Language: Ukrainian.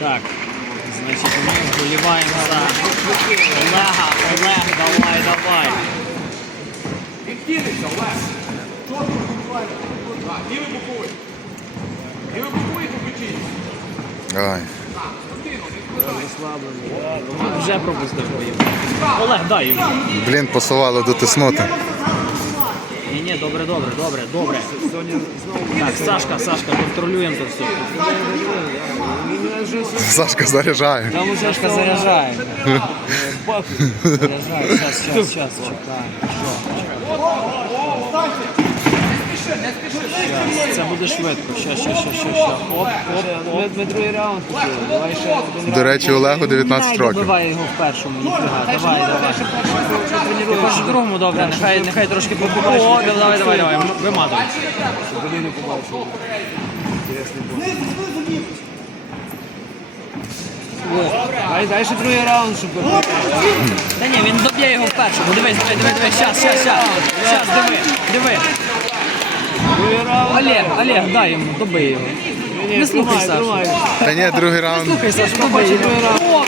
Так, значить, ми вболіваємо за Олега. Олег, давай, давай. Він кинеться, Олег. Чого ти вибиваєш? Так. Лівий боковий покричіть. Ой. Так, спокійно, не вкладай. Вже пропустив поїм. Олег, дай йому. Блін, посувало дотиснути. Ні, ні, добре, добре, добре, добре. Так, Сашка, Сашка, контролюємо то все. Сашка заряджає. Там Сашка заряджає. Заряджає, зараз, зараз, зараз. Це буде швидко. Щас, щас, щас, щас, щас. Оп, оп, оп. Ми другий раунд. Давай ще один До речі, Олегу 19 Ай, років. Добивай його в першому. Давай, давай. Ти в другому, добре, нехай, нехай трошки побуває. О, давай, давай, давай, виматуй. Вони не побачили. Дай, дай ще другий раунд, щоб Та ні, він доб'є його в першому. Дивись, диви, диви, диви, щас, щас, щас. Щас, диви, диви. другий раунд. Олег, Олег, дай йому, доби його. Не слухай, тримай, тримай. Та ні, другий раунд. Слухай, Саш, його. другий раунд.